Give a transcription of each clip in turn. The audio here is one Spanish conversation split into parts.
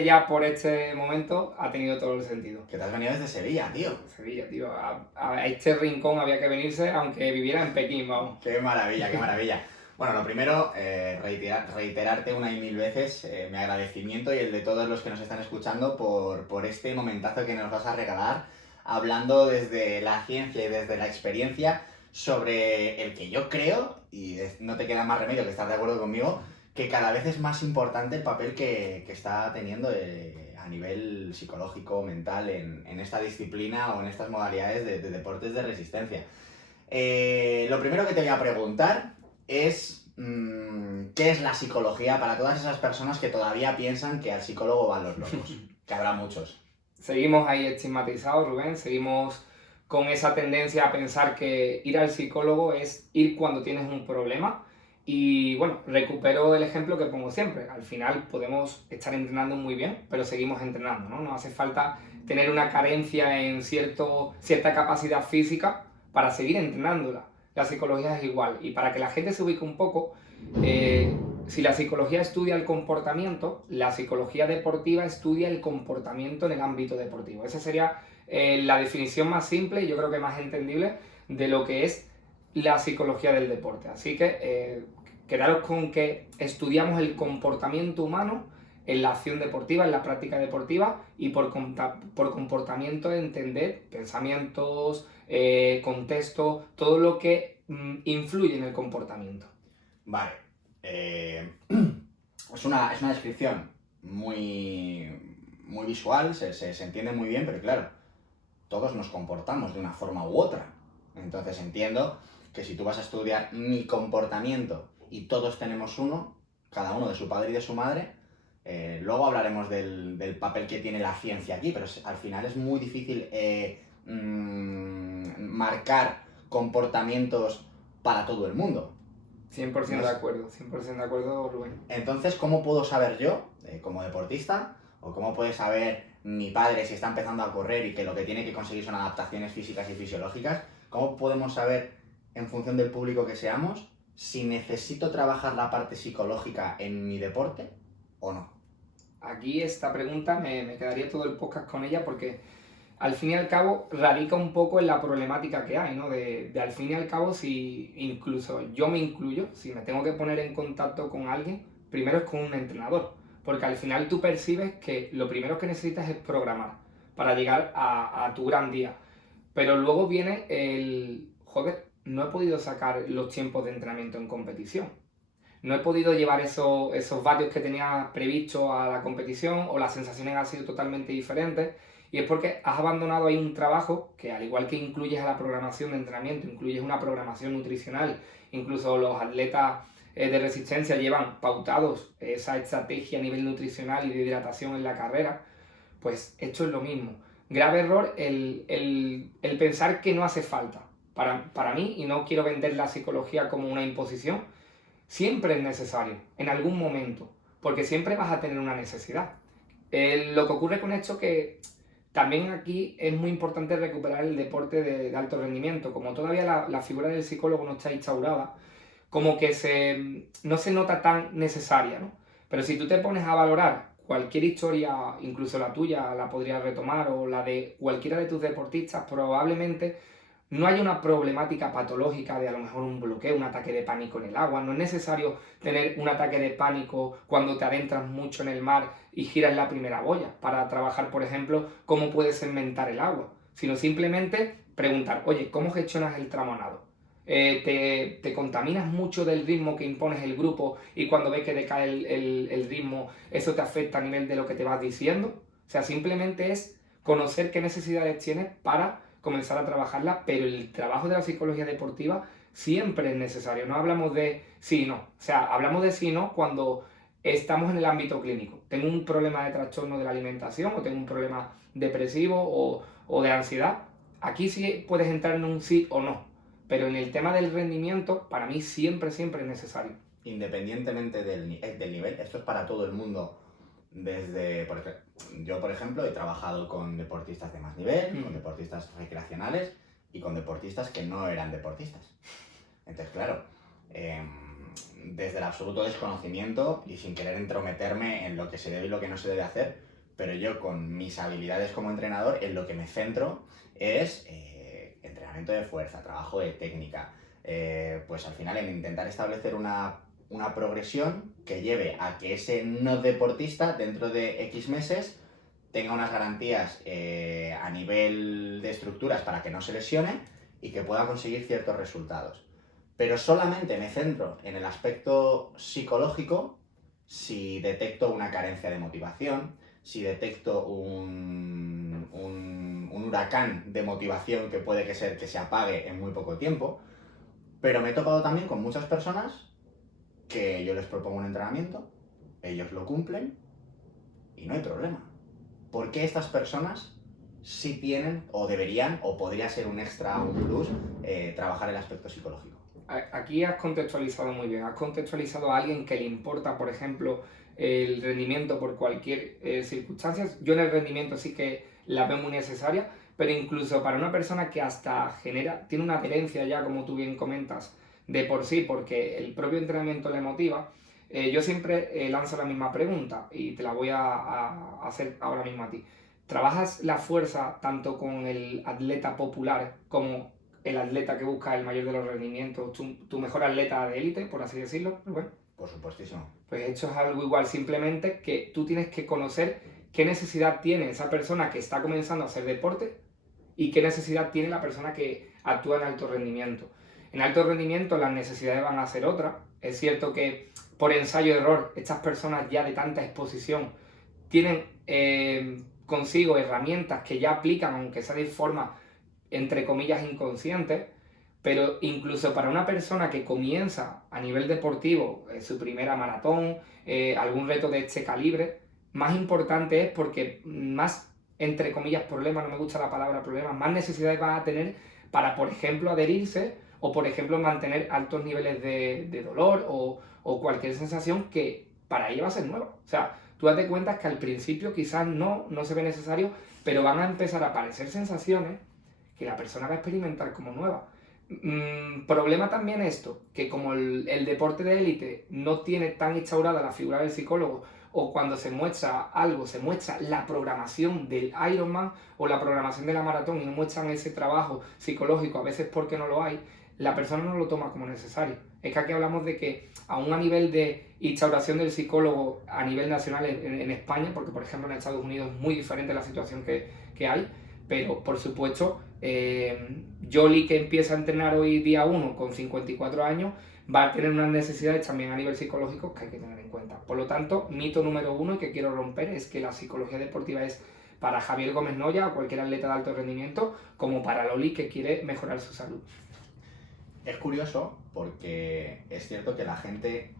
Ya por este momento ha tenido todo el sentido. Que te has venido desde Sevilla, tío. Sevilla, tío, a este rincón había que venirse, aunque viviera en Pekín, vamos. Qué maravilla, qué maravilla. Bueno, lo primero, reiterarte una y mil veces mi agradecimiento y el de todos los que nos están escuchando por este momentazo que nos vas a regalar, hablando desde la ciencia y desde la experiencia sobre el que yo creo, y no te queda más remedio que estar de acuerdo conmigo, que cada vez es más importante el papel que está teniendo a nivel psicológico, mental, en esta disciplina o en estas modalidades de deportes de resistencia. Lo primero que te voy a preguntar es ¿qué es la psicología para todas esas personas que todavía piensan que al psicólogo van los locos? Que habrá muchos. Seguimos ahí estigmatizados, Rubén, seguimos con esa tendencia a pensar que ir al psicólogo es ir cuando tienes un problema. Y bueno, recupero el ejemplo que pongo siempre. Al final podemos estar entrenando muy bien, pero seguimos entrenando, ¿no? No hace falta tener una carencia en cierta capacidad física para seguir entrenándola. La psicología es igual. Y para que la gente se ubique un poco, si la psicología estudia el comportamiento, la psicología deportiva estudia el comportamiento en el ámbito deportivo. Esa sería la definición más simple y yo creo que más entendible de lo que es la psicología del deporte. Así que quedaros con que estudiamos el comportamiento humano en la acción deportiva, en la práctica deportiva, y por comportamiento entender pensamientos, contexto, todo lo que influye en el comportamiento. Vale. Es una descripción muy visual, se entiende muy bien, pero claro, todos nos comportamos de una forma u otra. Entonces entiendo que si tú vas a estudiar mi comportamiento y todos tenemos uno, cada uno de su padre y de su madre, luego hablaremos del papel que tiene la ciencia aquí, pero al final es muy difícil marcar comportamientos para todo el mundo. 100% de acuerdo, 100% de acuerdo, Rubén. Entonces, ¿cómo puedo saber yo, como deportista, o cómo puede saber mi padre si está empezando a correr y que lo que tiene que conseguir son adaptaciones físicas y fisiológicas? ¿Cómo podemos saber, en función del público que seamos, si necesito trabajar la parte psicológica en mi deporte o no? Aquí esta pregunta me quedaría todo el podcast con ella porque al fin y al cabo radica un poco en la problemática que hay, ¿no? De al fin y al cabo, si incluso yo me incluyo, si me tengo que poner en contacto con alguien, primero es con un entrenador, porque al final tú percibes que lo primero que necesitas es programar para llegar a tu gran día. Pero luego viene joder, no he podido sacar los tiempos de entrenamiento en competición. No he podido llevar esos vatios que tenía previsto a la competición, o las sensaciones han sido totalmente diferentes, y es porque has abandonado ahí un trabajo que, al igual que incluyes a la programación de entrenamiento, incluyes una programación nutricional, incluso los atletas de resistencia llevan pautados esa estrategia a nivel nutricional y de hidratación en la carrera. Pues esto es lo mismo. Grave error el pensar que no hace falta para mí, y no quiero vender la psicología como una imposición. Siempre es necesario, en algún momento, porque siempre vas a tener una necesidad. Lo que ocurre con esto es que también aquí es muy importante recuperar el deporte de alto rendimiento. Como todavía la figura del psicólogo no está instaurada, como que no se nota tan necesaria, ¿no? Pero si tú te pones a valorar cualquier historia, incluso la tuya, la podrías retomar, o la de cualquiera de tus deportistas, probablemente no hay una problemática patológica de a lo mejor un bloqueo, un ataque de pánico en el agua. No es necesario tener un ataque de pánico cuando te adentras mucho en el mar y giras la primera boya para trabajar, por ejemplo, cómo puedes segmentar el agua, sino simplemente preguntar, oye, ¿cómo gestionas el tramo a nado? Te contaminas mucho del ritmo que impones el grupo, y cuando ves que decae el ritmo, eso te afecta a nivel de lo que te vas diciendo. O sea, simplemente es conocer qué necesidades tienes para comenzar a trabajarla, pero el trabajo de la psicología deportiva siempre es necesario. No hablamos de sí y no. O sea, hablamos de sí y no cuando estamos en el ámbito clínico. Tengo un problema de trastorno de la alimentación, o tengo un problema depresivo o de ansiedad. Aquí sí puedes entrar en un sí o no. Pero en el tema del rendimiento, para mí siempre es necesario. Independientemente del nivel, esto es para todo el mundo. Yo, por ejemplo, he trabajado con deportistas de más nivel, con deportistas recreacionales y con deportistas que no eran deportistas. Entonces, claro, desde el absoluto desconocimiento y sin querer entrometerme en lo que se debe y lo que no se debe hacer, pero yo con mis habilidades como entrenador en lo que me centro es entrenamiento de fuerza, trabajo de técnica, pues al final en intentar establecer una progresión que lleve a que ese no deportista dentro de X meses tenga unas garantías a nivel de estructuras para que no se lesione y que pueda conseguir ciertos resultados. Pero solamente me centro en el aspecto psicológico si detecto una carencia de motivación, si detecto un huracán de motivación que puede que se apague en muy poco tiempo. Pero me he topado también con muchas personas que yo les propongo un entrenamiento, ellos lo cumplen y no hay problema. ¿Por qué estas personas sí tienen o deberían o podría ser un extra, un plus, trabajar el aspecto psicológico? Aquí has contextualizado muy bien, has contextualizado a alguien que le importa, por ejemplo, el rendimiento por cualquier circunstancia. Yo en el rendimiento sí que la veo muy necesaria, pero incluso para una persona que hasta tiene una adherencia ya, como tú bien comentas, de por sí, porque el propio entrenamiento le motiva, yo siempre lanzo la misma pregunta y te la voy a hacer ahora mismo a ti. ¿Trabajas la fuerza tanto con el atleta popular como el atleta que busca el mayor de los rendimientos, tu mejor atleta de élite, por así decirlo? Bueno, Por supuestísimo. pues esto es algo igual, simplemente que tú tienes que conocer qué necesidad tiene esa persona que está comenzando a hacer deporte y qué necesidad tiene la persona que actúa en alto rendimiento. En alto rendimiento las necesidades van a ser otras. Es cierto que por ensayo-error estas personas ya de tanta exposición tienen consigo herramientas que ya aplican, aunque sea de forma entre comillas inconsciente, pero incluso para una persona que comienza a nivel deportivo su primera maratón, algún reto de este calibre, más importante es porque más, entre comillas, problemas, no me gusta la palabra problema, más necesidades va a tener para, por ejemplo, adherirse o, por ejemplo, mantener altos niveles de dolor o cualquier sensación que para ella va a ser nueva. O sea, tú date cuenta que al principio quizás no se ve necesario, pero van a empezar a aparecer sensaciones que la persona va a experimentar como nueva. Problema también esto, que como el deporte de élite no tiene tan instaurada la figura del psicólogo, o cuando se muestra algo, se muestra la programación del Ironman o la programación de la maratón y no muestran ese trabajo psicológico, a veces porque no lo hay, la persona no lo toma como necesario. Es que aquí hablamos de que aún a nivel de instauración del psicólogo a nivel nacional en España, porque por ejemplo en Estados Unidos es muy diferente la situación que hay, pero por supuesto Jolly, que empieza a entrenar hoy día 1 con 54 años, va a tener unas necesidades también a nivel psicológico que hay que tener en cuenta. Por lo tanto, mito número 1 que quiero romper es que la psicología deportiva es para Javier Gómez Noya o cualquier atleta de alto rendimiento, como para Loli que quiere mejorar su salud. Es curioso porque es cierto que la gente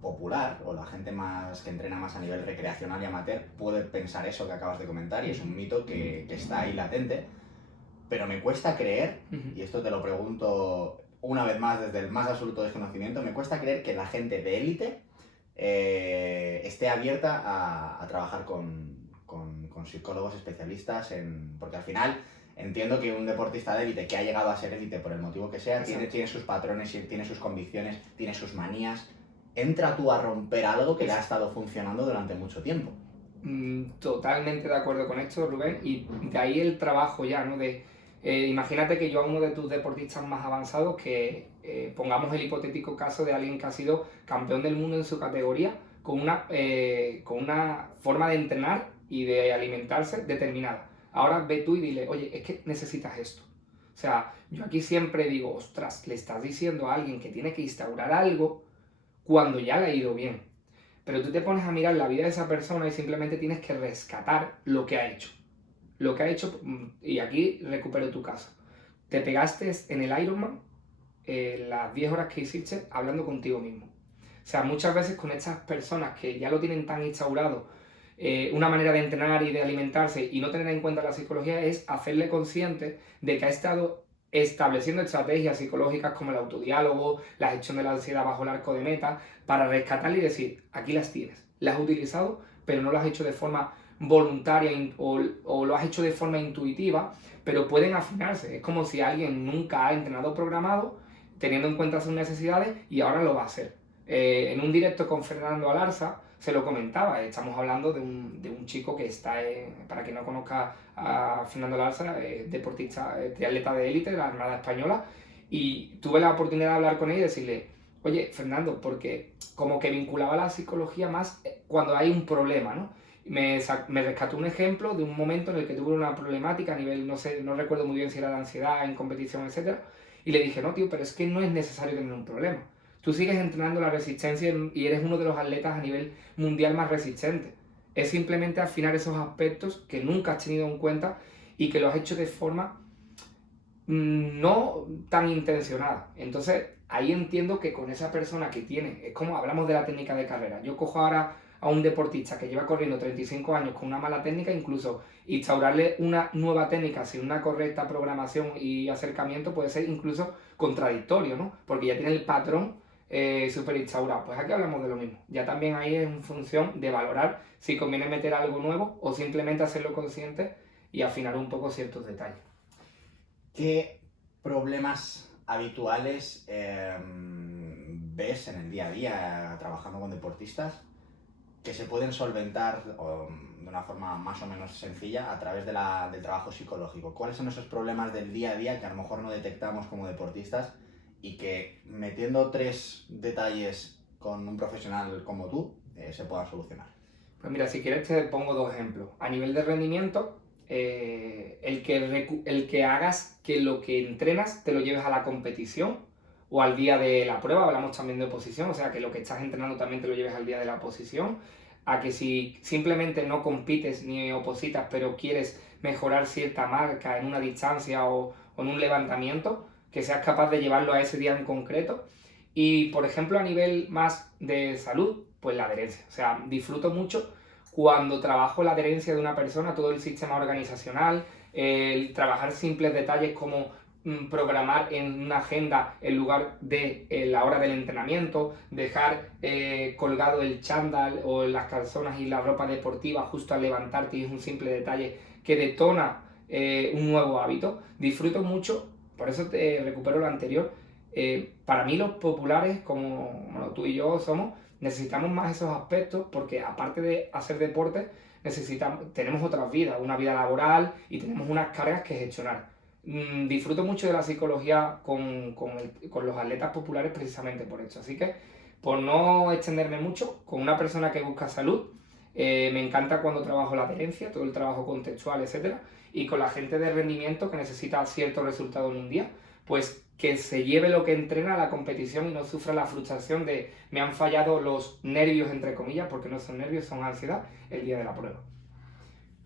popular o la gente más que entrena más a nivel recreacional y amateur puede pensar eso que acabas de comentar y es un mito que está ahí latente, pero me cuesta creer, y esto te lo pregunto una vez más desde el más absoluto desconocimiento, me cuesta creer que la gente de élite esté abierta a trabajar con psicólogos especialistas, porque al final entiendo que un deportista de élite que ha llegado a ser élite por el motivo que sea, tiene sus patrones, tiene sus convicciones, tiene sus manías. ¿Entra tú a romper algo que le ha estado funcionando durante mucho tiempo? Totalmente de acuerdo con esto, Rubén, y de ahí el trabajo ya, ¿no? Imagínate que yo a uno de tus deportistas más avanzados, que pongamos el hipotético caso de alguien que ha sido campeón del mundo en su categoría, con una forma de entrenar y de alimentarse determinada. Ahora ve tú y dile, oye, es que necesitas esto. O sea, yo aquí siempre digo, ostras, le estás diciendo a alguien que tiene que instaurar algo cuando ya le ha ido bien. Pero tú te pones a mirar la vida de esa persona y simplemente tienes que rescatar lo que ha hecho. Lo que ha hecho, y aquí recupero tu caso. Te pegaste en el Ironman las 10 horas que hiciste hablando contigo mismo. O sea, muchas veces con estas personas que ya lo tienen tan instaurado, una manera de entrenar y de alimentarse y no tener en cuenta la psicología es hacerle consciente de que ha estado estableciendo estrategias psicológicas como el autodiálogo, la gestión de la ansiedad bajo el arco de meta, para rescatarle y decir, aquí las tienes, las has utilizado, pero no lo has hecho de forma voluntaria o lo has hecho de forma intuitiva, pero pueden afinarse. Es como si alguien nunca ha entrenado programado, teniendo en cuenta sus necesidades, y ahora lo va a hacer. En un directo con Fernando Alarza se lo comentaba, estamos hablando de un chico que está, para quien no conozca a Fernando Alarza, deportista, triatleta de élite de la Armada Española, y tuve la oportunidad de hablar con él y decirle, oye, Fernando, porque como que vinculaba la psicología más cuando hay un problema, ¿no? Me rescató un ejemplo de un momento en el que tuve una problemática a nivel, no sé, no recuerdo muy bien si era de ansiedad, en competición, etcétera, y le dije, no, tío, pero es que no es necesario tener un problema. Tú sigues entrenando la resistencia y eres uno de los atletas a nivel mundial más resistentes. Es simplemente afinar esos aspectos que nunca has tenido en cuenta y que lo has hecho de forma no tan intencionada. Entonces, ahí entiendo que con esa persona que tiene, es como hablamos de la técnica de carrera. Yo cojo ahora a un deportista que lleva corriendo 35 años con una mala técnica, incluso instaurarle una nueva técnica sin una correcta programación y acercamiento puede ser incluso contradictorio, ¿no? Porque ya tiene el patrón súper instaurado. Pues aquí hablamos de lo mismo. Ya también ahí es en función de valorar si conviene meter algo nuevo o simplemente hacerlo consciente y afinar un poco ciertos detalles. ¿Qué problemas habituales ves en el día a día trabajando con deportistas que se pueden solventar de una forma más o menos sencilla a través del trabajo psicológico? ¿Cuáles son esos problemas del día a día que a lo mejor no detectamos como deportistas y que metiendo 3 detalles con un profesional como tú se puedan solucionar? Pues mira, si quieres te pongo 2 ejemplos. A nivel de rendimiento, el que hagas que lo que entrenas te lo lleves a la competición o al día de la prueba, hablamos también de oposición, o sea, que lo que estás entrenando también te lo lleves al día de la oposición, a que si simplemente no compites ni opositas, pero quieres mejorar cierta marca en una distancia o en un levantamiento, que seas capaz de llevarlo a ese día en concreto. Y, por ejemplo, a nivel más de salud, pues la adherencia. O sea, disfruto mucho cuando trabajo la adherencia de una persona, todo el sistema organizacional, el trabajar simples detalles como programar en una agenda en lugar de la hora del entrenamiento, dejar colgado el chándal o las calzonas y la ropa deportiva justo al levantarte, y es un simple detalle que detona un nuevo hábito. Disfruto mucho, por eso te recupero lo anterior. Para mí los populares, como bueno, tú y yo somos, necesitamos más esos aspectos porque aparte de hacer deporte, tenemos otras vidas, una vida laboral y tenemos unas cargas que gestionar. Disfruto mucho de la psicología con los atletas populares precisamente por esto. Así que, por no extenderme mucho, con una persona que busca salud, me encanta cuando trabajo la adherencia, todo el trabajo contextual, etcétera, y con la gente de rendimiento que necesita cierto resultado en un día, pues que se lleve lo que entrena a la competición y no sufra la frustración de me han fallado los nervios, entre comillas, porque no son nervios, son ansiedad, el día de la prueba.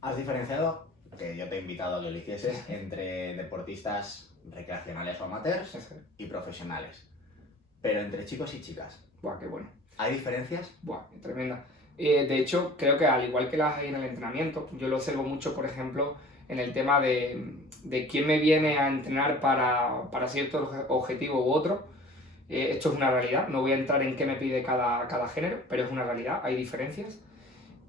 ¿Has diferenciado, que yo te he invitado a que lo hicieses, entre deportistas recreacionales o amateurs y profesionales, pero entre chicos y chicas? Buah, qué bueno. ¿Hay diferencias? Buah, tremenda. De hecho, creo que al igual que las hay en el entrenamiento, yo lo observo mucho, por ejemplo, en el tema de quién me viene a entrenar para cierto objetivo u otro. Esto es una realidad, no voy a entrar en qué me pide cada género, pero es una realidad, hay diferencias.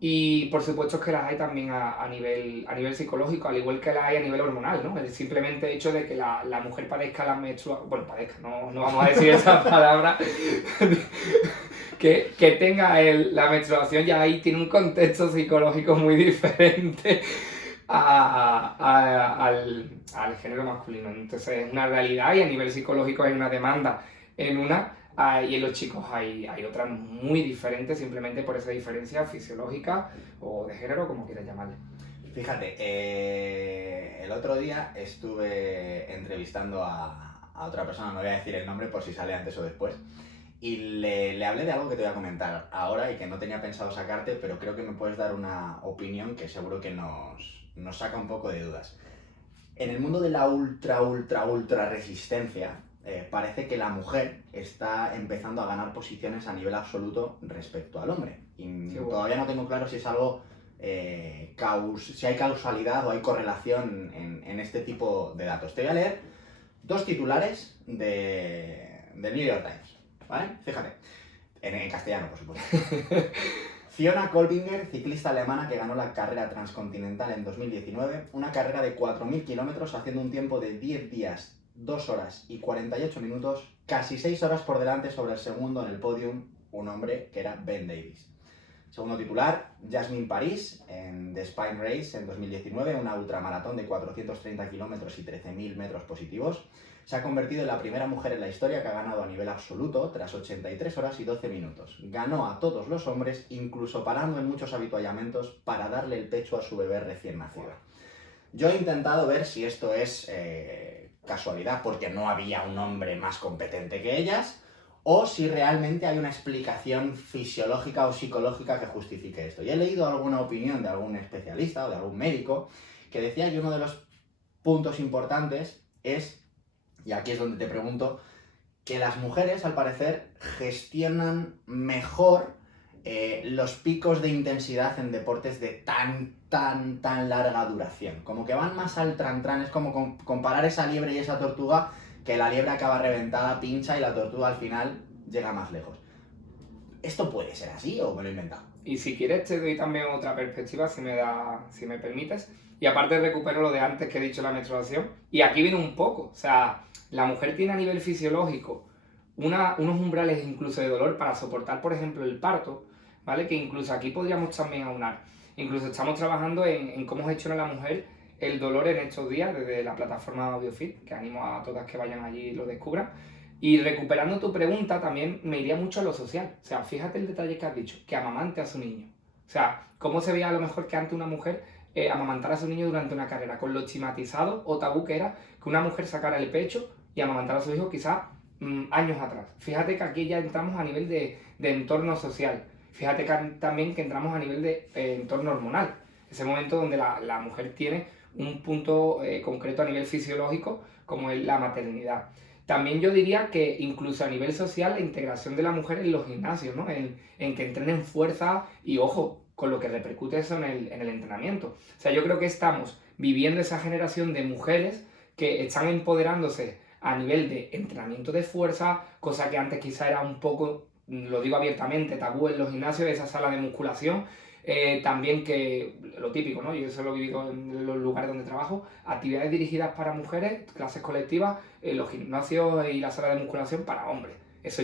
Y por supuesto que las hay también a nivel psicológico, al igual que las hay a nivel hormonal, ¿no? El simplemente hecho de que la mujer padezca la menstruación, bueno, padezca, no vamos a decir esa palabra, que tenga la menstruación ya ahí tiene un contexto psicológico muy diferente al género masculino. Entonces es una realidad y a nivel psicológico hay una demanda en una y en los chicos hay otras muy diferentes simplemente por esa diferencia fisiológica o de género, como quieras llamarle. Fíjate, el otro día estuve entrevistando a otra persona, no voy a decir el nombre por si sale antes o después, y le hablé de algo que te voy a comentar ahora y que no tenía pensado sacarte, pero creo que me puedes dar una opinión que seguro que nos saca un poco de dudas. En el mundo de la ultra resistencia, parece que la mujer está empezando a ganar posiciones a nivel absoluto respecto al hombre. Y todavía no tengo claro si es algo, si hay causalidad o hay correlación en este tipo de datos. Te voy a leer 2 titulares del New York Times, ¿vale? Fíjate, en castellano, por supuesto. Fiona Kolbinger, ciclista alemana que ganó la carrera transcontinental en 2019, una carrera de 4.000 kilómetros haciendo un tiempo de 10 días, 2 horas y 48 minutos, casi 6 horas por delante sobre el segundo en el podium un hombre que era Ben Davis. Segundo titular, Jasmine Paris en The Spine Race en 2019, una ultramaratón de 430 kilómetros y 13.000 metros positivos. Se ha convertido en la primera mujer en la historia que ha ganado a nivel absoluto tras 83 horas y 12 minutos. Ganó a todos los hombres, incluso parando en muchos avituallamientos para darle el pecho a su bebé recién nacido. Yo he intentado ver si esto es casualidad porque no había un hombre más competente que ellas, o si realmente hay una explicación fisiológica o psicológica que justifique esto. Y he leído alguna opinión de algún especialista o de algún médico que decía que uno de los puntos importantes es, y aquí es donde te pregunto, que las mujeres al parecer gestionan mejor los picos de intensidad en deportes de tan larga duración. Como que van más al tran, es como comparar esa liebre y esa tortuga, que la liebre acaba reventada, pincha, y la tortuga al final llega más lejos. ¿Esto puede ser así o me lo he inventado? Y si quieres te doy también otra perspectiva, si me permites. Y aparte recupero lo de antes que he dicho, la menstruación. Y aquí viene un poco. O sea, la mujer tiene a nivel fisiológico unos umbrales incluso de dolor para soportar, por ejemplo, el parto, ¿vale? Que incluso aquí podríamos también aunar. Incluso estamos trabajando en cómo gestiona la mujer el dolor en estos días desde la plataforma AudioFit, que animo a todas que vayan allí y lo descubran. Y recuperando tu pregunta, también me iría mucho a lo social. O sea, fíjate el detalle que has dicho, que amamante a su niño. O sea, cómo se veía a lo mejor que antes una mujer amamantara a su niño durante una carrera, con lo estigmatizado o tabú que era que una mujer sacara el pecho y amamantara a su hijo quizás años atrás. Fíjate que aquí ya entramos a nivel de entorno social. Fíjate que también que entramos a nivel de entorno hormonal. Ese momento donde la mujer tiene un punto concreto a nivel fisiológico como es la maternidad. También yo diría que incluso a nivel social la integración de la mujer en los gimnasios, ¿no? En que entrenen fuerza y ojo, con lo que repercute eso en el entrenamiento. O sea, yo creo que estamos viviendo esa generación de mujeres que están empoderándose a nivel de entrenamiento de fuerza, cosa que antes quizá era un poco, lo digo abiertamente, tabú en los gimnasios, esa sala de musculación. También que, lo típico, ¿no? Yo eso lo he vivido en los lugares donde trabajo, actividades dirigidas para mujeres, clases colectivas, los gimnasios y la sala de musculación para hombres. Eso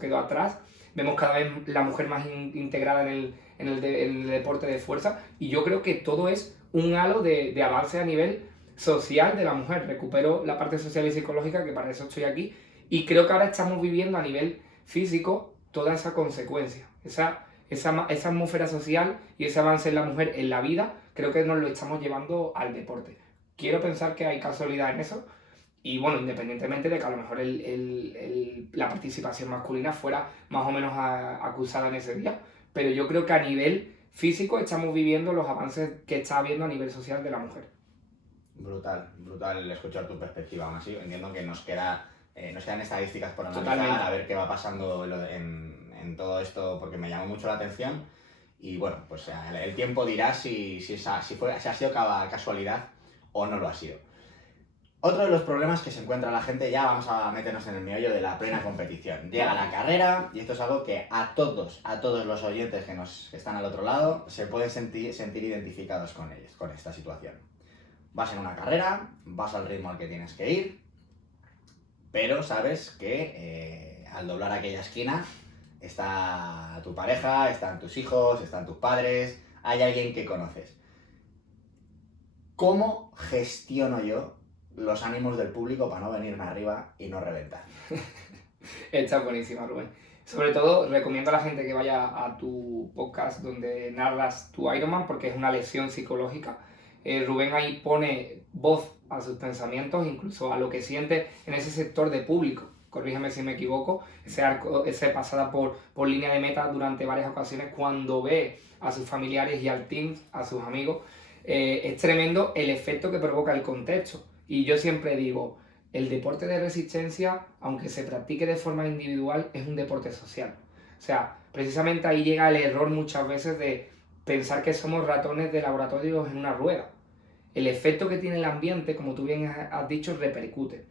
quedó atrás. Vemos cada vez la mujer más integrada en el deporte de fuerza, y yo creo que todo es un halo de avance a nivel social de la mujer. Recupero la parte social y psicológica, que para eso estoy aquí, y creo que ahora estamos viviendo a nivel físico toda esa consecuencia, esa atmósfera social y ese avance en la mujer en la vida. Creo que nos lo estamos llevando al deporte. Quiero pensar que hay casualidad en eso, y bueno, independientemente de que a lo mejor la participación masculina fuera más o menos acusada en ese día, pero yo creo que a nivel físico estamos viviendo los avances que está habiendo a nivel social de la mujer. Brutal escuchar tu perspectiva. Aún así, entiendo que nos quedan estadísticas por analizar. Totalmente. A ver qué va pasando en todo esto, porque me llamó mucho la atención. Y bueno, pues el tiempo dirá si ha sido casualidad o no lo ha sido. Otro de los problemas que se encuentra la gente, ya vamos a meternos en el meollo de la plena competición. Llega la carrera, y esto es algo que a todos los oyentes que están al otro lado se pueden sentir identificados con esta situación. Vas en una carrera, vas al ritmo al que tienes que ir, pero sabes que al doblar aquella esquina está tu pareja, están tus hijos, están tus padres, hay alguien que conoces. ¿Cómo gestiono yo los ánimos del público para no venirme arriba y no reventar? Está buenísima, Rubén. Sobre todo, recomiendo a la gente que vaya a tu podcast donde narras tu Ironman, porque es una lección psicológica. Rubén ahí pone voz a sus pensamientos, incluso a lo que siente en ese sector de público. Corrígeme si me equivoco, ese pasada por línea de meta durante varias ocasiones, cuando ve a sus familiares y al team, a sus amigos. Es tremendo el efecto que provoca el contexto. Y yo siempre digo, el deporte de resistencia, aunque se practique de forma individual, es un deporte social. O sea, precisamente ahí llega el error muchas veces de pensar que somos ratones de laboratorio en una rueda. El efecto que tiene el ambiente, como tú bien has dicho, repercute.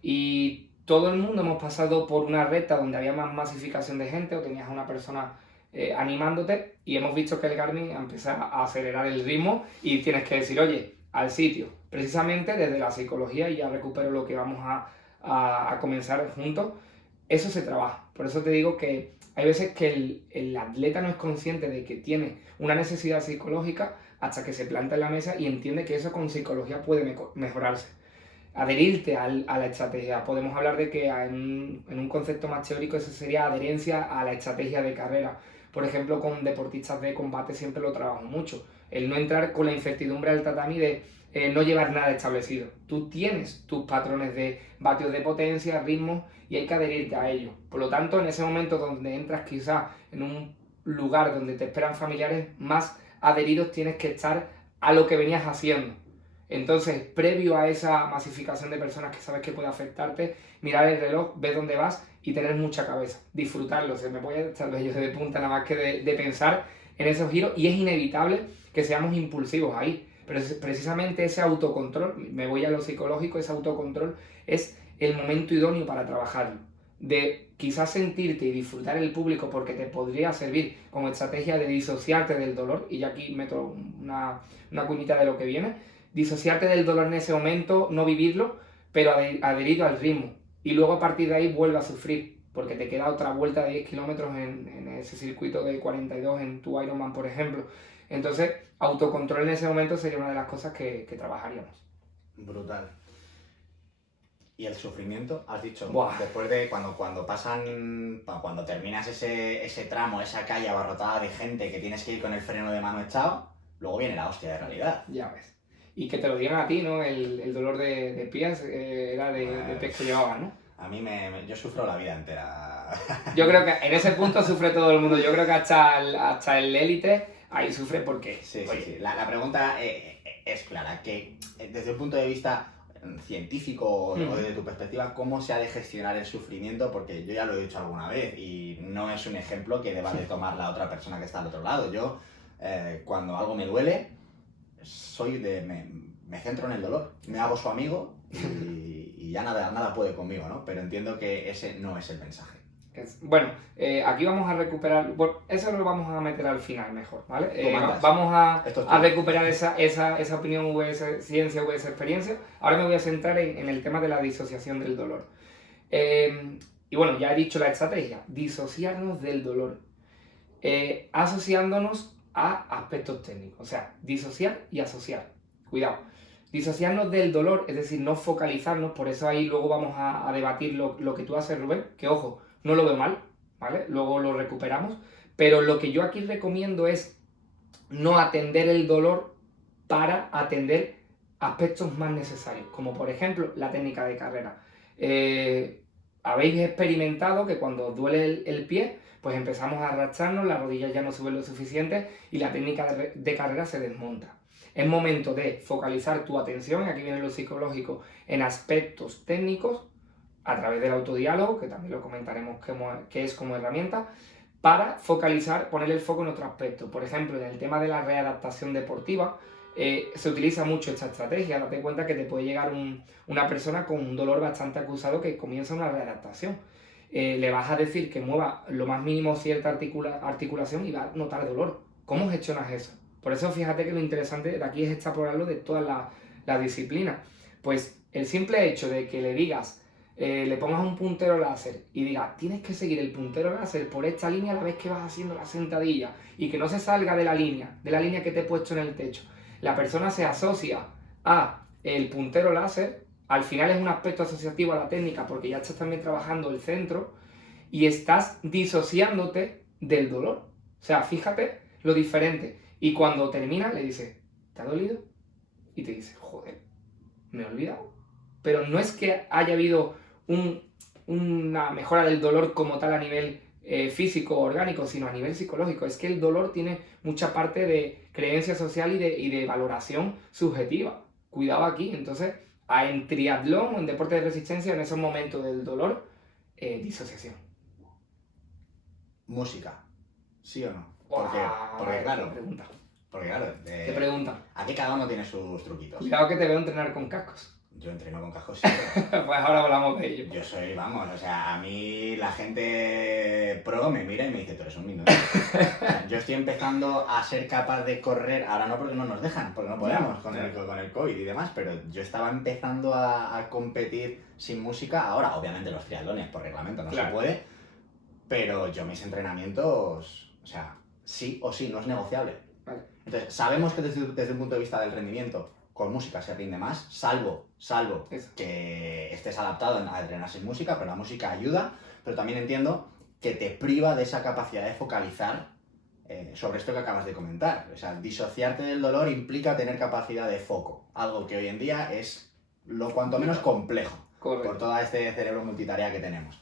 Y todo el mundo hemos pasado por una recta donde había más masificación de gente o tenías a una persona animándote, y hemos visto que el Garmin empieza a acelerar el ritmo y tienes que decir, oye, al sitio. Precisamente desde la psicología, y ya recupero lo que vamos a comenzar juntos, eso se trabaja. Por eso te digo que hay veces que el atleta no es consciente de que tiene una necesidad psicológica hasta que se planta en la mesa y entiende que eso con psicología puede mejorarse. Adherirte a la estrategia. Podemos hablar de que en un concepto más teórico eso sería adherencia a la estrategia de carrera. Por ejemplo, con deportistas de combate siempre lo trabajo mucho. El no entrar con la incertidumbre al tatami de no llevar nada establecido. Tú tienes tus patrones de vatios de potencia, ritmos, y hay que adherirte a ellos. Por lo tanto, en ese momento donde entras quizás en un lugar donde te esperan familiares, más adheridos tienes que estar a lo que venías haciendo. Entonces, previo a esa masificación de personas que sabes que puede afectarte, mirar el reloj, ver dónde vas y tener mucha cabeza. Disfrutarlo. Se me puede echar los vellos de punta nada más que de pensar en esos giros, y es inevitable que seamos impulsivos ahí. Pero precisamente ese autocontrol, me voy a lo psicológico, ese autocontrol es el momento idóneo para trabajarlo. De quizás sentirte y disfrutar el público porque te podría servir como estrategia de disociarte del dolor, y yo aquí meto una cuñita de lo que viene, disociarte del dolor en ese momento, no vivirlo, pero adherido al ritmo. Y luego a partir de ahí vuelve a sufrir, porque te queda otra vuelta de 10 kilómetros en ese circuito de 42 en tu Ironman, por ejemplo. Entonces, autocontrol en ese momento sería una de las cosas que trabajaríamos. Brutal. ¿Y el sufrimiento? Has dicho, Buah. después de cuando terminas ese tramo, esa calle abarrotada de gente que tienes que ir con el freno de mano echado, luego viene la hostia de realidad. Ya ves. Y que te lo digan a ti, ¿no? El dolor de pies era de pies que llevabas, ¿no? A mí yo sufro la vida entera. Yo creo que en ese punto sufre todo el mundo. Yo creo que hasta el élite ahí sufre porque... Sí. La pregunta es clara, que desde un punto de vista científico o desde tu perspectiva, ¿cómo se ha de gestionar el sufrimiento? Porque yo ya lo he dicho alguna vez y no es un ejemplo que deba de tomar la otra persona que está al otro lado. Yo, cuando algo me duele, me centro en el dolor, me hago su amigo y ya nada puede conmigo, ¿no? Pero entiendo que ese no es el mensaje. Bueno, aquí vamos a recuperar, bueno, eso lo vamos a meter al final mejor, ¿vale? Vamos a recuperar esa opinión vs ciencia vs experiencia. Ahora me voy a centrar en el tema de la disociación del dolor. Y bueno, ya he dicho la estrategia, disociarnos del dolor, asociándonos a aspectos técnicos, o sea, disociar y asociar. Cuidado. Disociarnos del dolor, es decir, no focalizarnos, por eso ahí luego vamos a debatir lo que tú haces, Rubén, que ojo, no lo veo mal, ¿vale? Luego lo recuperamos, pero lo que yo aquí recomiendo es no atender el dolor para atender aspectos más necesarios, como por ejemplo la técnica de carrera. Habéis experimentado que cuando os duele el pie, pues empezamos a arrastrarnos, las rodillas ya no suben lo suficiente y la técnica de carrera se desmonta. Es momento de focalizar tu atención, y aquí viene lo psicológico, en aspectos técnicos, a través del autodiálogo, que también lo comentaremos que es como herramienta, para focalizar, poner el foco en otro aspecto. Por ejemplo, en el tema de la readaptación deportiva, se utiliza mucho esta estrategia. Date cuenta que te puede llegar una persona con un dolor bastante acusado que comienza una readaptación. Le vas a decir que mueva lo más mínimo cierta articulación y va a notar dolor. ¿Cómo gestionas eso? Por eso fíjate que lo interesante de aquí es extrapolarlo de todas las disciplinas. Pues el simple hecho de que le digas, le pongas un puntero láser y digas, tienes que seguir el puntero láser por esta línea a la vez que vas haciendo la sentadilla y que no se salga de la línea que te he puesto en el techo. La persona se asocia a el puntero láser, al final es un aspecto asociativo a la técnica porque ya estás también trabajando el centro y estás disociándote del dolor. O sea, fíjate lo diferente. Y cuando termina le dices, ¿te ha dolido? Y te dice, joder, me he olvidado. Pero no es que haya habido una mejora del dolor como tal a nivel físico o orgánico, sino a nivel psicológico. Es que el dolor tiene mucha parte de creencia social y de valoración subjetiva. Cuidado aquí. Entonces, en triatlón o en deporte de resistencia, en esos momentos del dolor, disociación. Música, ¿sí o no? Porque claro, pregunta. Porque claro, te pregunta. Aquí cada uno tiene sus truquitos. Cuidado que te veo entrenar con cascos. Yo entreno con casco siempre. Pues ahora hablamos de ello. Yo soy, vamos, o sea, a mí la gente pro me mira y me dice, tú eres un minuto. O sea, yo estoy empezando a ser capaz de correr, ahora no porque no nos dejan, porque no podemos con el COVID y demás, pero yo estaba empezando a competir sin música, ahora obviamente los triatlones por reglamento no se puede, pero yo mis entrenamientos, o sea, sí o sí, no es negociable. Vale. Entonces, sabemos que desde un punto de vista del rendimiento, con música se rinde más, salvo Eso. que estés adaptado a entrenar sin música, pero la música ayuda, pero también entiendo que te priva de esa capacidad de focalizar sobre esto que acabas de comentar. O sea, disociarte del dolor implica tener capacidad de foco, algo que hoy en día es lo cuanto menos complejo. Correcto. Por toda este cerebro multitarea que tenemos.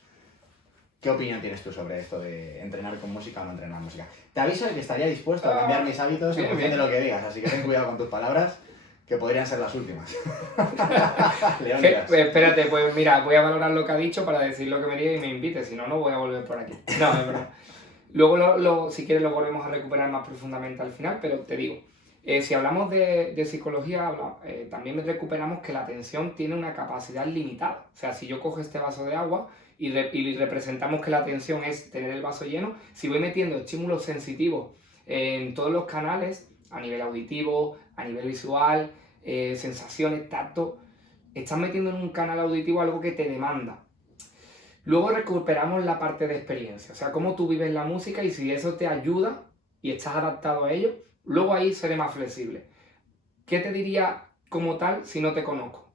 ¿Qué opinión tienes tú sobre esto de entrenar con música o no entrenar música? Te aviso de que estaría dispuesto a cambiar mis hábitos en función de lo que digas, así que ten cuidado con tus palabras, que podrían ser las últimas. Espérate, pues mira, voy a valorar lo que ha dicho para decir lo que me diga y me invite, si no, no voy a volver por aquí. No, es verdad. Luego, si quieres, lo volvemos a recuperar más profundamente al final, pero te digo, si hablamos de psicología, también recuperamos que la atención tiene una capacidad limitada. O sea, si yo cojo este vaso de agua y representamos que la atención es tener el vaso lleno, si voy metiendo estímulos sensitivos en todos los canales, a nivel auditivo, a nivel visual, sensaciones, tacto, estás metiendo en un canal auditivo algo que te demanda. Luego recuperamos la parte de experiencia, o sea, cómo tú vives la música y si eso te ayuda y estás adaptado a ello, luego ahí seré más flexible. ¿Qué te diría como tal si no te conozco?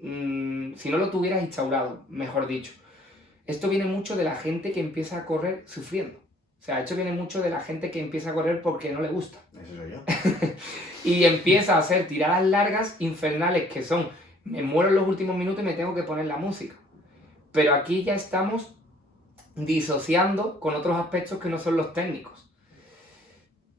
Si no lo tuvieras instaurado, mejor dicho. Esto viene mucho de la gente que empieza a correr sufriendo. O sea, esto viene mucho de la gente que empieza a correr porque no le gusta. Eso soy yo. Y empieza a hacer tiradas largas, infernales, que son, me muero en los últimos minutos y me tengo que poner la música. Pero aquí ya estamos disociando con otros aspectos que no son los técnicos.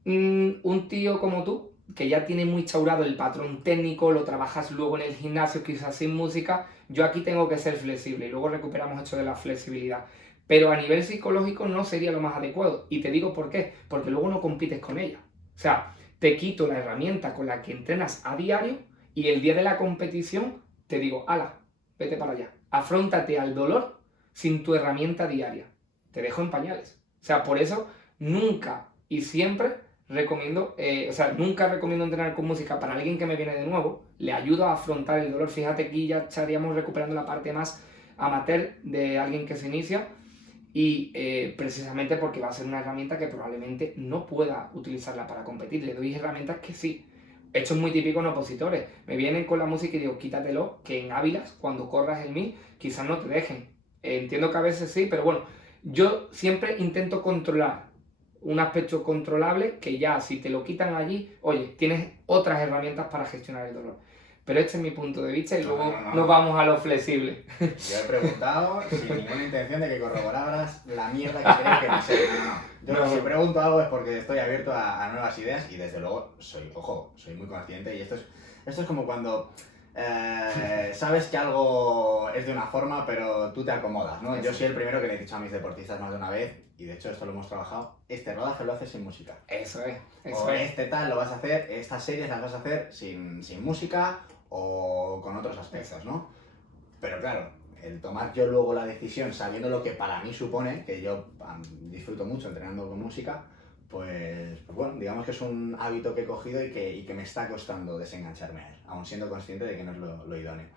Un tío como tú, que ya tiene muy instaurado el patrón técnico, lo trabajas luego en el gimnasio, quizás sin música, yo aquí tengo que ser flexible y luego recuperamos esto de la flexibilidad. Pero a nivel psicológico no sería lo más adecuado. Y te digo por qué, porque luego no compites con ella. O sea, te quito la herramienta con la que entrenas a diario y el día de la competición te digo, ala, vete para allá. Afróntate al dolor sin tu herramienta diaria. Te dejo en pañales. O sea, por eso nunca y siempre recomiendo, nunca recomiendo entrenar con música para alguien que me viene de nuevo. Le ayudo a afrontar el dolor. Fíjate que ya estaríamos recuperando la parte más amateur de alguien que se inicia. Y precisamente porque va a ser una herramienta que probablemente no pueda utilizarla para competir. Le doy herramientas que sí. Esto es muy típico en opositores. Me vienen con la música y digo, quítatelo, que en Ávilas, cuando corras el 1000, quizás no te dejen. Entiendo que a veces sí, pero bueno, yo siempre intento controlar un aspecto controlable que ya si te lo quitan allí, oye, tienes otras herramientas para gestionar el dolor. Pero este es mi punto de vista y luego nos vamos a lo flexible. Yo he preguntado sin ninguna intención de que corroboraras la mierda que crees que me sé. Yo si pregunto algo es porque estoy abierto a nuevas ideas y desde luego soy muy consciente y esto es como cuando sabes que algo es de una forma pero tú te acomodas, ¿no? Yo soy el primero que le he dicho a mis deportistas más de una vez y de hecho esto lo hemos trabajado, este rodaje lo haces sin música. Eso es. Este tal lo vas a hacer, estas series las vas a hacer sin música o con otros aspectos, ¿no? Pero claro, el tomar yo luego la decisión sabiendo lo que para mí supone, que yo disfruto mucho entrenando con música, pues bueno, digamos que es un hábito que he cogido y que me está costando desengancharme a él, aun siendo consciente de que no es lo idóneo.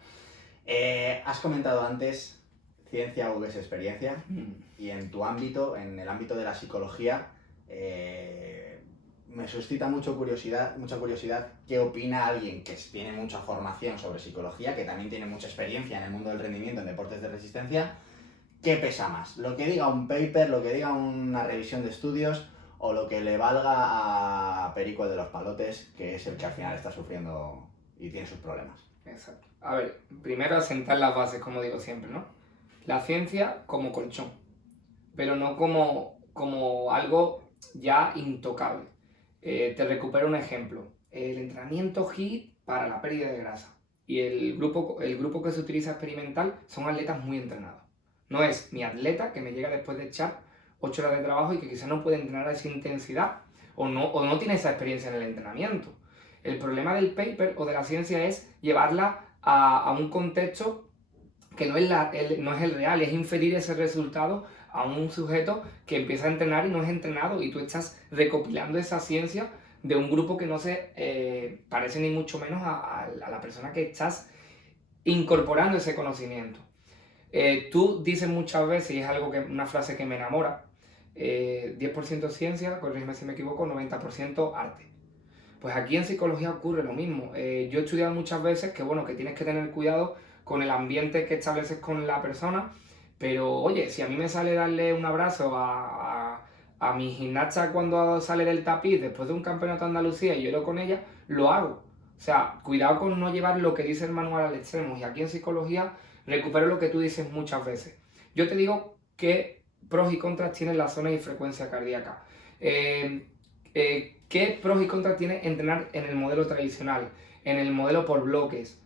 Has comentado antes ciencia vs experiencia y en tu ámbito, en el ámbito de la psicología, me suscita mucha curiosidad qué opina alguien que tiene mucha formación sobre psicología, que también tiene mucha experiencia en el mundo del rendimiento en deportes de resistencia. ¿Qué pesa más? ¿Lo que diga un paper, lo que diga una revisión de estudios o lo que le valga a Perico de los Palotes, que es el que al final está sufriendo y tiene sus problemas? Exacto. A ver, primero asentar las bases, como digo siempre, ¿no? La ciencia como colchón, pero no como algo ya intocable. Te recupero un ejemplo. El entrenamiento HIIT para la pérdida de grasa. Y el grupo que se utiliza experimental son atletas muy entrenados. No es mi atleta que me llega después de echar 8 horas de trabajo y que quizás no puede entrenar a esa intensidad o no tiene esa experiencia en el entrenamiento. El problema del paper o de la ciencia es llevarla a un contexto que no es el real, es inferir ese resultado a un sujeto que empieza a entrenar y no es entrenado, y tú estás recopilando esa ciencia de un grupo que no se parece ni mucho menos a la persona que estás incorporando ese conocimiento. Tú dices muchas veces, y es una frase que me enamora, 10% ciencia, corrígeme si me equivoco, 90% arte. Pues aquí en psicología ocurre lo mismo. Yo he estudiado muchas veces que, bueno, que tienes que tener cuidado con el ambiente que estableces con la persona, pero oye, si a mí me sale darle un abrazo a mi gimnasta cuando sale del tapiz después de un campeonato de Andalucía y lloro con ella, lo hago. O sea, cuidado con no llevar lo que dice el manual al extremo. Y aquí en psicología recupero lo que tú dices muchas veces. Yo te digo qué pros y contras tiene la zona y frecuencia cardíaca. ¿Qué pros y contras tiene entrenar en el modelo tradicional, en el modelo por bloques,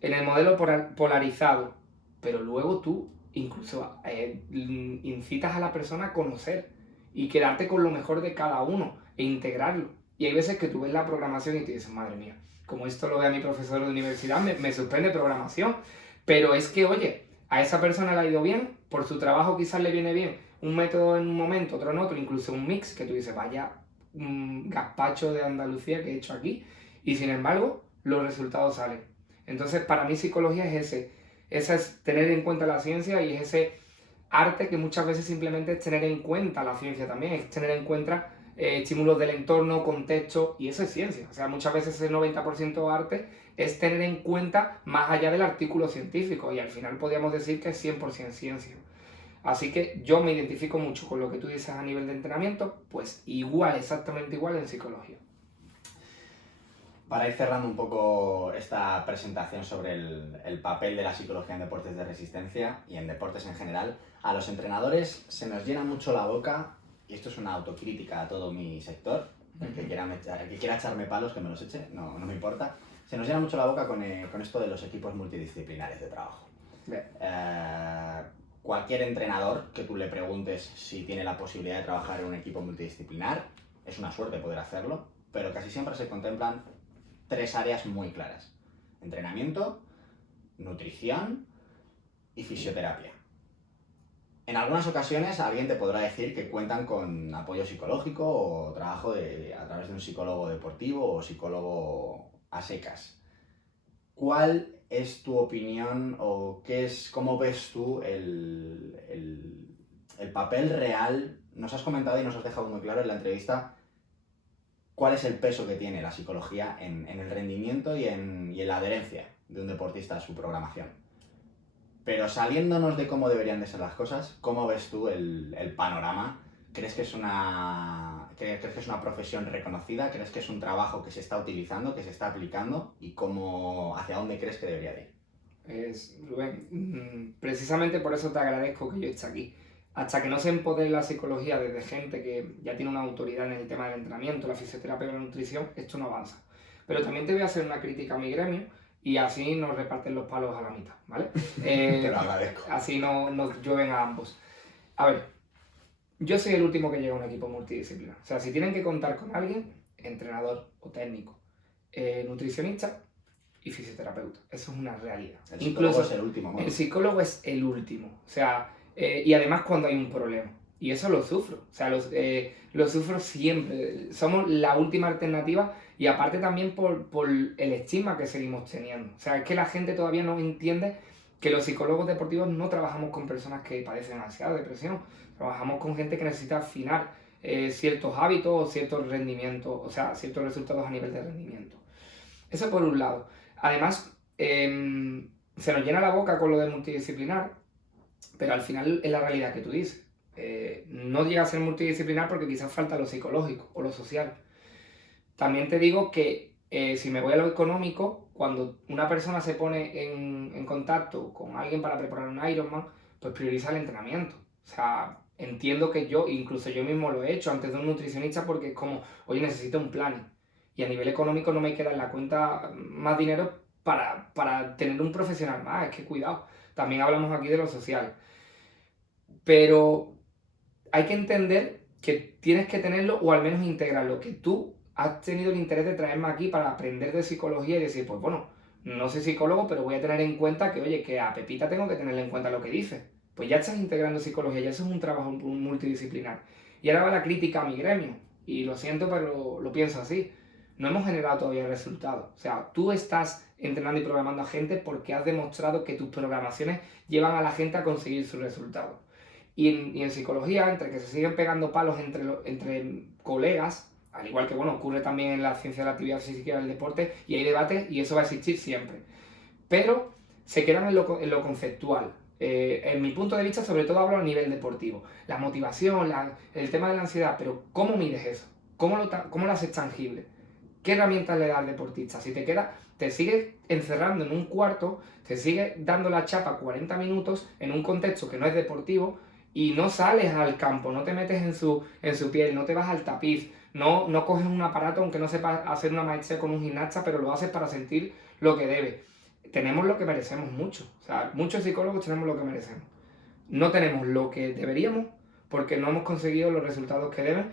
en el modelo polarizado? Pero luego tú incluso incitas a la persona a conocer y quedarte con lo mejor de cada uno e integrarlo. Y hay veces que tú ves la programación y te dices, madre mía, como esto lo ve a mi profesor de universidad, me suspende programación. Pero es que, oye, a esa persona le ha ido bien, por su trabajo quizás le viene bien un método en un momento, otro en otro, incluso un mix, que tú dices, vaya gazpacho de Andalucía que he hecho aquí, y sin embargo los resultados salen. Entonces para mí psicología es ese es tener en cuenta la ciencia, y es ese arte que muchas veces simplemente es tener en cuenta la ciencia también, es tener en cuenta estímulos del entorno, contexto, y eso es ciencia. O sea, muchas veces ese 90% arte es tener en cuenta más allá del artículo científico, y al final podríamos decir que es 100% ciencia. Así que yo me identifico mucho con lo que tú dices a nivel de entrenamiento, pues igual, exactamente igual en psicología. Para ir cerrando un poco esta presentación sobre el papel de la psicología en deportes de resistencia y en deportes en general, a los entrenadores se nos llena mucho la boca, y esto es una autocrítica a todo mi sector, el que quiera echarme palos que me los eche, no me importa, se nos llena mucho la boca con esto de los equipos multidisciplinares de trabajo. Cualquier entrenador que tú le preguntes si tiene la posibilidad de trabajar en un equipo multidisciplinar, es una suerte poder hacerlo, pero casi siempre se contemplan 3 áreas muy claras: entrenamiento, nutrición y fisioterapia. En algunas ocasiones alguien te podrá decir que cuentan con apoyo psicológico o trabajo a través de un psicólogo deportivo o psicólogo a secas. ¿Cuál es tu opinión o cómo ves tú el papel real? Nos has comentado y nos has dejado muy claro en la entrevista cuál es el peso que tiene la psicología en el rendimiento y en la adherencia de un deportista a su programación. Pero saliéndonos de cómo deberían de ser las cosas, ¿cómo ves tú el panorama? ¿Crees que es una profesión reconocida? ¿Crees que es un trabajo que se está utilizando, que se está aplicando? ¿Y hacia dónde crees que debería de ir? Rubén, precisamente por eso te agradezco que yo esté aquí. Hasta que no se empodere la psicología desde gente que ya tiene una autoridad en el tema del entrenamiento, la fisioterapia y la nutrición, esto no avanza. Pero también te voy a hacer una crítica a mi gremio, y así nos reparten los palos a la mitad, ¿vale? Te lo agradezco. Así no nos llueven a ambos. A ver, yo soy el último que llega a un equipo multidisciplinar. O sea, si tienen que contar con alguien, entrenador o técnico, nutricionista y fisioterapeuta. Eso es una realidad. El psicólogo es el último, ¿no? El psicólogo es el último. O sea, y además cuando hay un problema. Y eso lo sufro. O sea, lo sufro siempre. Somos la última alternativa, y aparte también por el estigma que seguimos teniendo. O sea, es que la gente todavía no entiende que los psicólogos deportivos no trabajamos con personas que padecen ansiedad o depresión. Trabajamos con gente que necesita afinar ciertos hábitos o ciertos rendimientos, o sea, ciertos resultados a nivel de rendimiento. Eso por un lado. Además, se nos llena la boca con lo de multidisciplinar, pero al final es la realidad que tú dices. No llega a ser multidisciplinar porque quizás falta lo psicológico o lo social. También te digo que si me voy a lo económico, cuando una persona se pone en contacto con alguien para preparar un Ironman, pues prioriza el entrenamiento. O sea, entiendo que incluso yo mismo lo he hecho antes de un nutricionista, porque es como, oye, necesito un plan. Y a nivel económico no me queda en la cuenta más dinero para tener un profesional más. Es que cuidado, también hablamos aquí de lo social. Pero hay que entender que tienes que tenerlo, o al menos integrarlo, que tú has tenido el interés de traerme aquí para aprender de psicología y decir, pues bueno, no soy psicólogo, pero voy a tener en cuenta que, oye, que a Pepita tengo que tenerle en cuenta lo que dice. Pues ya estás integrando psicología, ya eso es un trabajo multidisciplinar. Y ahora va la crítica a mi gremio, y lo siento, pero lo pienso así. No hemos generado todavía resultados. O sea, tú estás entrenando y programando a gente porque has demostrado que tus programaciones llevan a la gente a conseguir sus resultados. Y en psicología, entre que se siguen pegando palos entre colegas, al igual que bueno, ocurre también en la ciencia de la actividad física y el deporte, y hay debates y eso va a existir siempre. Pero se quedan en lo conceptual. En mi punto de vista, sobre todo hablo a nivel deportivo. La motivación, el tema de la ansiedad, pero ¿cómo mides eso? ¿Cómo lo haces tangible? ¿Qué herramientas le da al deportista? Si te sigues encerrando en un cuarto, te sigues dando la chapa 40 minutos en un contexto que no es deportivo y no sales al campo, no te metes en su piel, no te vas al tapiz, no coges un aparato aunque no sepas hacer una maestría con un gimnasta, pero lo haces para sentir lo que debe. Tenemos lo que merecemos mucho. O sea, muchos psicólogos tenemos lo que merecemos. No tenemos lo que deberíamos porque no hemos conseguido los resultados que deben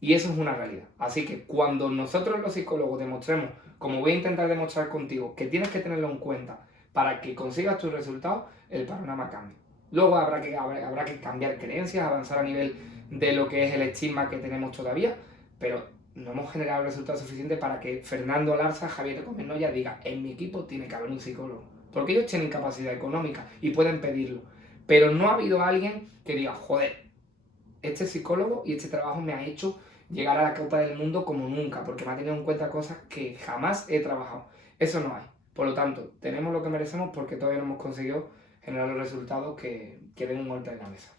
y eso es una realidad. Así que cuando nosotros los psicólogos demostremos, como voy a intentar demostrar contigo, que tienes que tenerlo en cuenta para que consigas tus resultados, el panorama cambia. Luego habrá que cambiar creencias, avanzar a nivel de lo que es el estigma que tenemos todavía, pero no hemos generado resultados suficientes para que Fernando Alarza, Javier Gómez Noya diga, en mi equipo tiene que haber un psicólogo. Porque ellos tienen capacidad económica y pueden pedirlo. Pero no ha habido alguien que diga, joder, este psicólogo y este trabajo me ha hecho llegar a la Copa del Mundo como nunca, porque me ha tenido en cuenta cosas que jamás he trabajado. Eso no hay. Por lo tanto, tenemos lo que merecemos porque todavía no hemos conseguido generar los resultados que den un golpe en la mesa.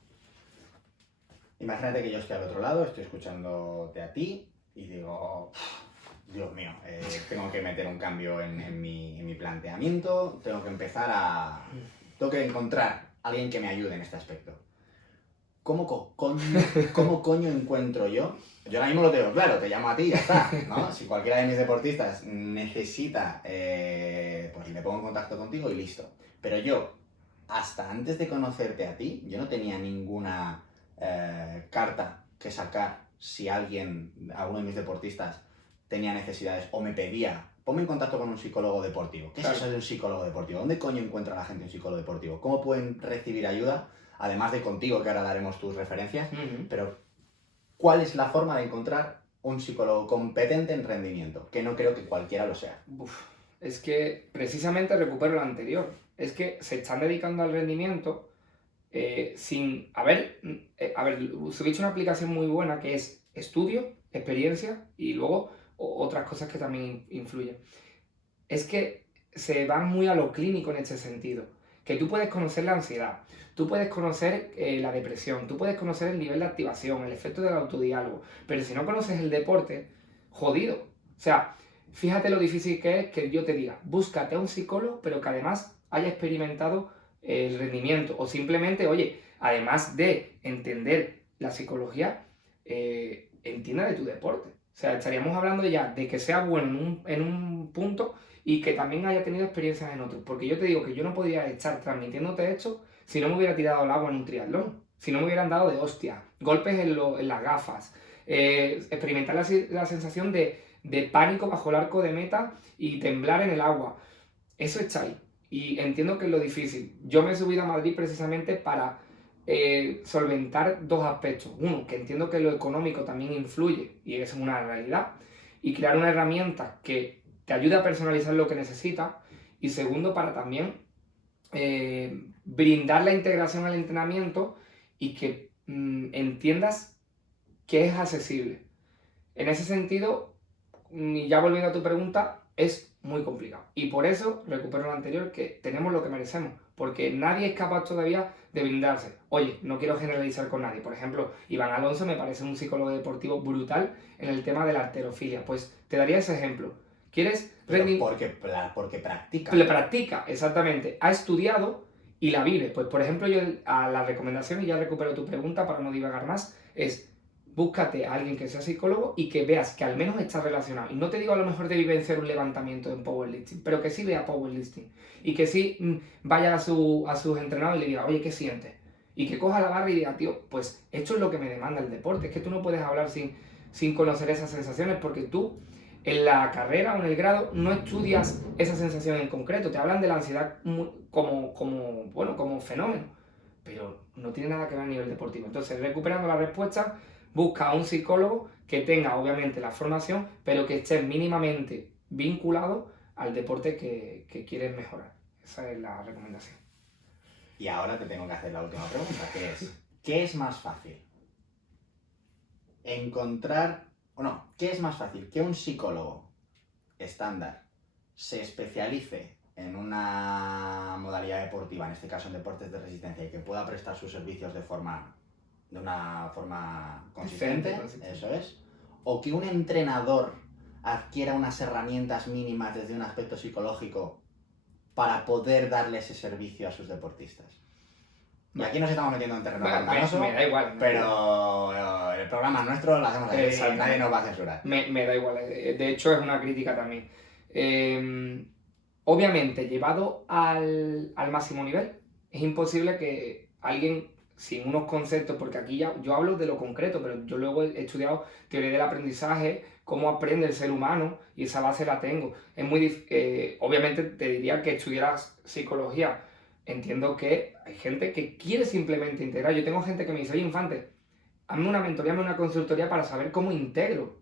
Imagínate que yo estoy al otro lado, estoy escuchándote a ti y digo, Dios mío, tengo que meter un cambio en mi planteamiento, tengo que encontrar a alguien que me ayude en este aspecto. ¿Cómo coño encuentro yo? Yo ahora mismo lo tengo claro, te llamo a ti y ya está, ¿no? Si cualquiera de mis deportistas necesita, pues le pongo en contacto contigo y listo. Pero yo, hasta antes de conocerte a ti, yo no tenía ninguna carta que sacar si alguno de mis deportistas tenía necesidades o me pedía, ponme en contacto con un psicólogo deportivo. ¿Qué es eso de un psicólogo deportivo? ¿Dónde coño encuentra la gente un psicólogo deportivo? ¿Cómo pueden recibir ayuda? Además de contigo, que ahora daremos tus referencias, pero ¿cuál es la forma de encontrar un psicólogo competente en rendimiento? Que no creo que cualquiera lo sea. Es que precisamente recupero lo anterior. Es que se están dedicando al rendimiento sin haber subiste una aplicación muy buena que es estudio, experiencia y luego otras cosas que también influyen. Es que se van muy a lo clínico en este sentido. Que tú puedes conocer la ansiedad, tú puedes conocer la depresión, tú puedes conocer el nivel de activación, el efecto del autodiálogo, pero si no conoces el deporte, jodido. O sea, fíjate lo difícil que es que yo te diga, búscate a un psicólogo, pero que además haya experimentado el rendimiento, o simplemente, oye, además de entender la psicología, entienda de tu deporte. O sea, estaríamos hablando ya de que sea bueno en un punto y que también haya tenido experiencias en otros. Porque yo te digo que yo no podría estar transmitiéndote esto si no me hubiera tirado al agua en un triatlón, si no me hubieran dado de hostia, golpes en las gafas, experimentar la sensación de pánico bajo el arco de meta y temblar en el agua. Eso está ahí. Y entiendo que es lo difícil. Yo me he subido a Madrid precisamente para solventar dos aspectos. Uno, que entiendo que lo económico también influye, y es una realidad, y crear una herramienta que te ayude a personalizar lo que necesitas. Y segundo, para también brindar la integración al entrenamiento y que entiendas que es accesible. En ese sentido, y ya volviendo a tu pregunta, es muy complicado. Y por eso recupero lo anterior, que tenemos lo que merecemos. Porque nadie es capaz todavía de brindarse. Oye, no quiero generalizar con nadie. Por ejemplo, Iván Alonso me parece un psicólogo deportivo brutal en el tema de la halterofilia. Pues te daría ese ejemplo. ¿Quieres rendir? Porque practica. Le practica, exactamente. Ha estudiado y la vive. Pues por ejemplo, yo a la recomendación, y ya recupero tu pregunta para no divagar más, es búscate a alguien que sea psicólogo y que veas que al menos está relacionado. Y no te digo a lo mejor de vivenciar un levantamiento en powerlifting, pero que sí vea powerlifting. Y que sí vaya a sus entrenados y le diga, oye, ¿qué sientes? Y que coja la barra y diga, tío, pues esto es lo que me demanda el deporte. Es que tú no puedes hablar sin conocer esas sensaciones porque tú En la carrera o en el grado no estudias esa sensación en concreto, te hablan de la ansiedad como fenómeno, pero no tiene nada que ver a nivel deportivo. Entonces, recuperando la respuesta, busca a un psicólogo que tenga obviamente la formación, pero que esté mínimamente vinculado al deporte que quieres mejorar. Esa es la recomendación. Y ahora te tengo que hacer la última pregunta, que es, ¿qué es más fácil? ¿Qué es más fácil? ¿Que un psicólogo estándar se especialice en una modalidad deportiva, en este caso en deportes de resistencia, y que pueda prestar sus servicios de una forma consistente, eso es? ¿O que un entrenador adquiera unas herramientas mínimas desde un aspecto psicológico para poder darle ese servicio a sus deportistas? Y aquí nos estamos metiendo en terreno pantanoso, me da igual. Pero el programa es nuestro, lo hacemos así, nadie nos va a censurar. Me da igual, de hecho es una crítica también. Obviamente, llevado al máximo nivel, es imposible que alguien sin unos conceptos, porque aquí ya yo hablo de lo concreto, pero yo luego he estudiado teoría del aprendizaje, cómo aprende el ser humano, y esa base la tengo. Obviamente te diría que estudiaras psicología. Entiendo que hay gente que quiere simplemente integrar. Yo tengo gente que me dice, oye, Infante, hazme una mentoría, hazme una consultoría para saber cómo integro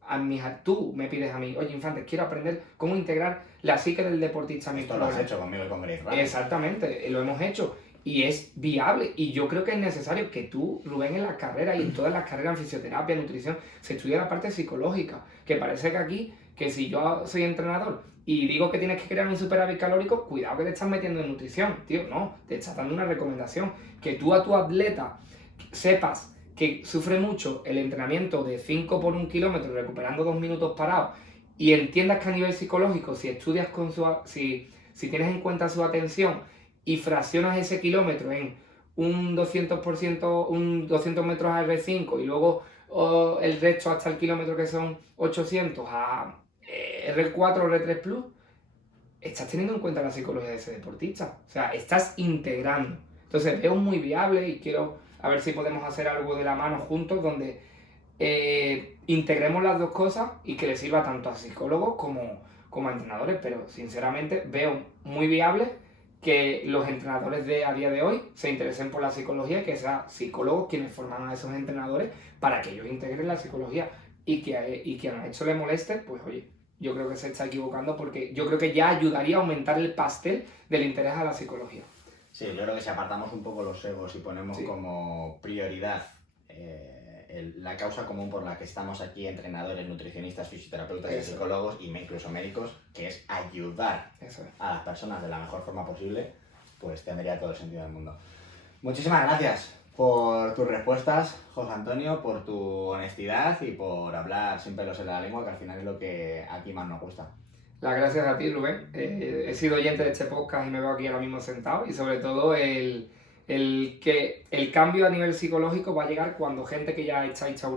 tú me pides a mí, oye, Infante, quiero aprender cómo integrar la psique del deportista. Esto lo has hecho conmigo y con Grace, ¿vale? Exactamente, lo hemos hecho y es viable, y yo creo que es necesario que tú, Rubén, en las carreras y en todas las carreras en fisioterapia, nutrición, se estudie la parte psicológica, que parece que aquí, que si yo soy entrenador y digo que tienes que crear un superávit calórico, cuidado que te estás metiendo en nutrición, tío, no, te estás dando una recomendación, que tú a tu atleta sepas que sufre mucho el entrenamiento de 5 por 1 kilómetro recuperando 2 minutos parados, y entiendas que a nivel psicológico, si estudias si tienes en cuenta su atención y fraccionas ese kilómetro en un 200%, un 200 metros a R5 y luego el resto hasta el kilómetro que son 800 a R4 o R3 Plus, estás teniendo en cuenta la psicología de ese deportista. O sea, estás integrando. Entonces veo muy viable y quiero a ver si podemos hacer algo de la mano juntos donde integremos las dos cosas y que le sirva tanto a psicólogos como a entrenadores, pero sinceramente veo muy viable que los entrenadores a día de hoy se interesen por la psicología y que sean psicólogos quienes forman a esos entrenadores para que ellos integren la psicología, y que a esto le moleste, pues oye, yo creo que se está equivocando, porque yo creo que ya ayudaría a aumentar el pastel del interés a la psicología. Sí, yo creo que si apartamos un poco los egos y ponemos como prioridad la causa común por la que estamos aquí, entrenadores, nutricionistas, fisioterapeutas y psicólogos, y incluso médicos, que es ayudar a las personas de la mejor forma posible, pues tendría todo el sentido del mundo. Muchísimas gracias por tus respuestas, José Antonio, por tu honestidad y por hablar sin pelos en la lengua, que al final es lo que aquí más nos gusta. Las gracias a ti, Rubén. He sido oyente de este podcast y me veo aquí ahora mismo sentado, y sobre todo que el cambio a nivel psicológico va a llegar cuando gente que ya está instaurada